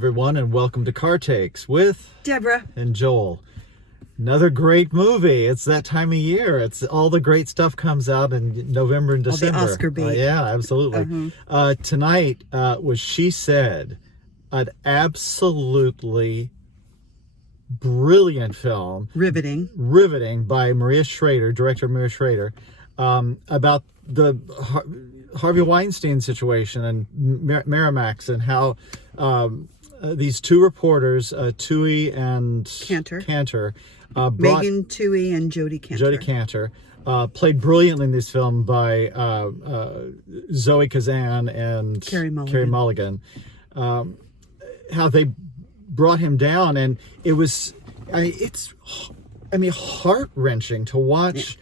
everyone, and welcome to Car Takes with Deborah and Joel. Another great movie. It's that time of year. It's all the great stuff comes out in November and December. All the Oscar bait. Yeah, absolutely. Tonight was She Said, an absolutely brilliant film. Riveting by Maria Schrader, director Maria Schrader, about the Harvey Weinstein situation and Miramax, and how these two reporters, Toohey and Cantor, Megan Toohey and Jodie Cantor. Played brilliantly in this film by Zoe Kazan and Carey Mulligan. How they brought him down, and it was, it's heart-wrenching to watch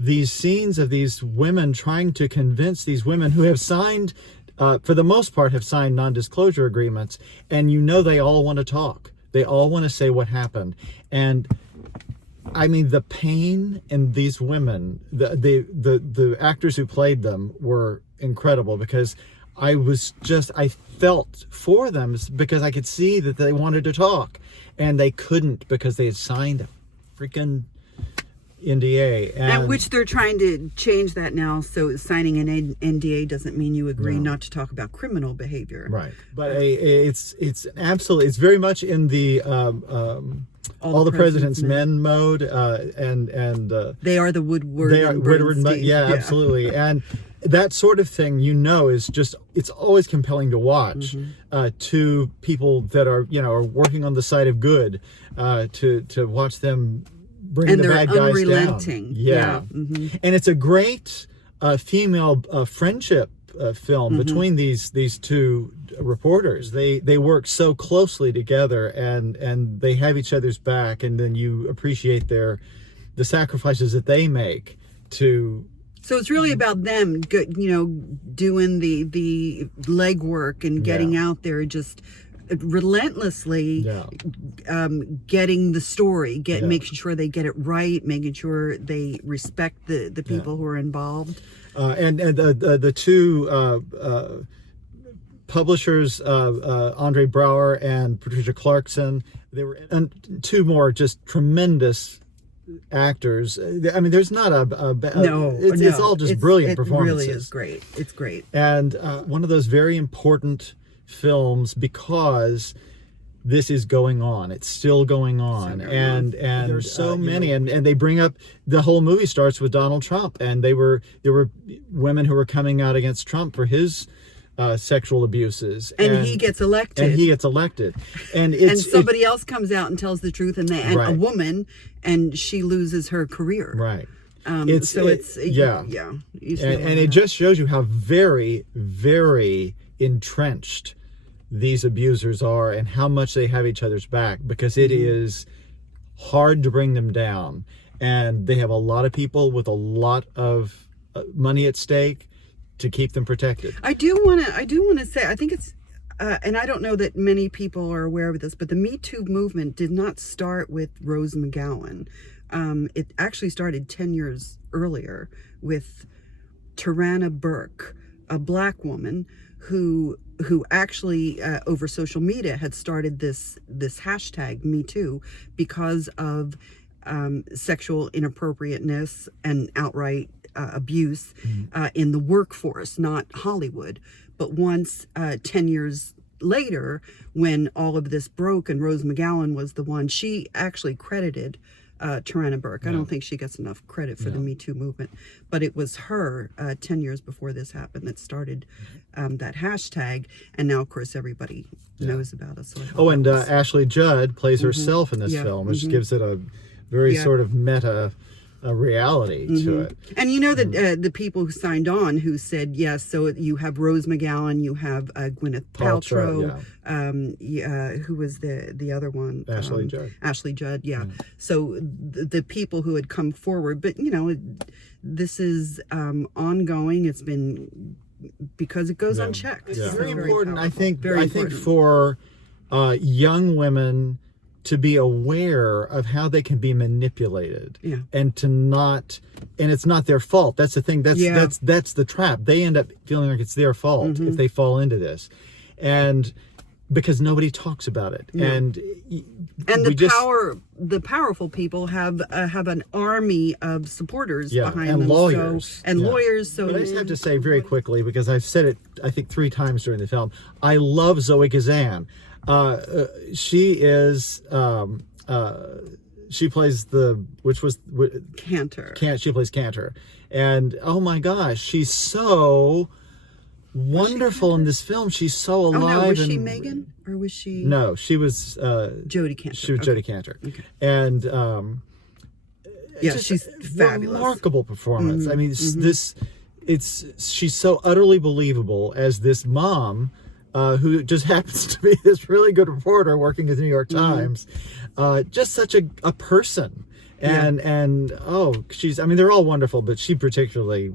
these scenes of these women trying to convince these women who have signed, for the most part, have signed non-disclosure agreements, and they all want to talk. They all want to say what happened. And the pain in these women, the actors who played them were incredible, because I felt for them, because I could see that they wanted to talk and they couldn't because they had signed a freaking NDA, and which they're trying to change that now. So signing an NDA doesn't mean you agree not to talk about criminal behavior, right? But it's absolutely, it's very much in the all the President's Men mode, and they are the Woodward. They are Woodward. Yeah, absolutely, and that sort of thing, is just, it's always compelling to watch. To people that are working on the side of good, to watch them bring the bad guys unrelenting down. Yeah. And it's a great female friendship film between these two reporters. They work so closely together, and they have each other's back, and then you appreciate the sacrifices that they make to. So it's really about them, doing the legwork and getting out there, just relentlessly getting the story, making sure they get it right, making sure they respect the people who are involved. And the two publishers, Andre Braugher and Patricia Clarkson, and two more just tremendous actors. There's not it's all just brilliant performances. It really is great. It's great. And one of those very important films, because this is going on. It's still going on. And there's so many, and they bring up, the whole movie starts with Donald Trump, and there were women who were coming out against Trump for his sexual abuses, and he gets elected, and somebody else comes out and tells the truth, and a woman, and she loses her career, right? And it just shows you how very, very entrenched these abusers are, and how much they have each other's back, because it is hard to bring them down, and they have a lot of people with a lot of money at stake to keep them protected. I do want to say, I think it's and I don't know that many people are aware of this, but the Me Too movement did not start with Rose McGowan. It actually started 10 years earlier with Tarana Burke, a black woman who actually over social media had started this hashtag Me Too because of sexual inappropriateness and outright abuse in the workforce, not Hollywood. But once 10 years later, when all of this broke and Rose McGowan was the one, she actually credited Tarana Burke. I don't think she gets enough credit for the Me Too movement, but it was her 10 years before this happened that started that hashtag, and now of course everybody knows about it. So and Ashley Judd plays herself in this film, which gives it a very sort of meta reality to it. And that the people who signed on, who said yes, so you have Rose McGowan, you have Gwyneth Paltrow, who was the other one? Ashley Judd, So the people who had come forward, but this is ongoing. It's been, because it goes unchecked. It's very important, I think, for young women to be aware of how they can be manipulated, and to not, and it's not their fault. That's the thing. That's the trap. They end up feeling like it's their fault if they fall into this, and because nobody talks about it. No. And the powerful people have an army of supporters behind and them. lawyers. Lawyers. So but I just have to say very quickly, because I've said it, I think 3 times during the film, I love Zoe Kazan. She is, she plays Cantor. She plays Cantor. And oh my gosh, she's so wonderful in this film. She's so alive. Oh no, was she Megan or was she? No, she was Jodie Cantor. She was Jodie Cantor. Okay. And she's fabulous. Remarkable performance. I mean, she's so utterly believable as this mom who just happens to be this really good reporter working at the New York Times. Just such a person. And she's, I mean, they're all wonderful, but she particularly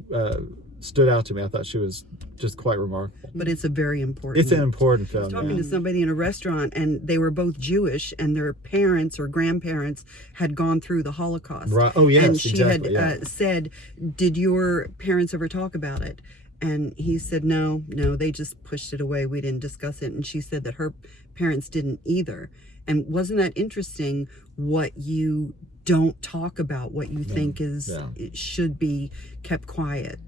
stood out to me. I thought she was just quite remarkable. But it's a very important. It's an important film. I was talking to somebody in a restaurant, and they were both Jewish, and their parents or grandparents had gone through the Holocaust. Right. Oh yes, and she exactly, had said, "Did your parents ever talk about it?" And he said, "No, they just pushed it away. We didn't discuss it." And she said that her parents didn't either. And wasn't that interesting? What you don't talk about, what you think it should be kept quiet.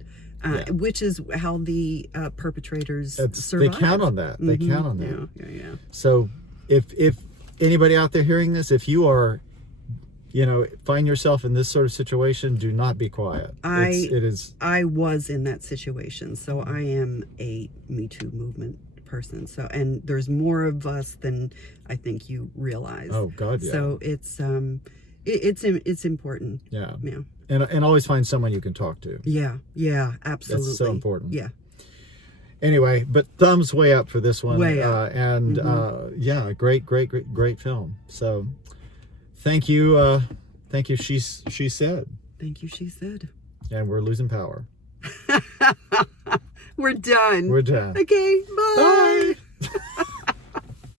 Which is how the perpetrators survive. They count on that. They count on that. Yeah. So if anybody out there hearing this, if you are, find yourself in this sort of situation, do not be quiet. It is. I was in that situation, so I am a Me Too movement person. So, and there's more of us than I think you realize. Oh God, yeah. So it's important. Yeah. And always find someone you can talk to. Yeah, absolutely. That's so important. Yeah. Anyway, but thumbs way up for this one. Way up. Great film. So, thank you. She said. Thank you. She said. And we're losing power. We're done. We're done. Okay. Bye.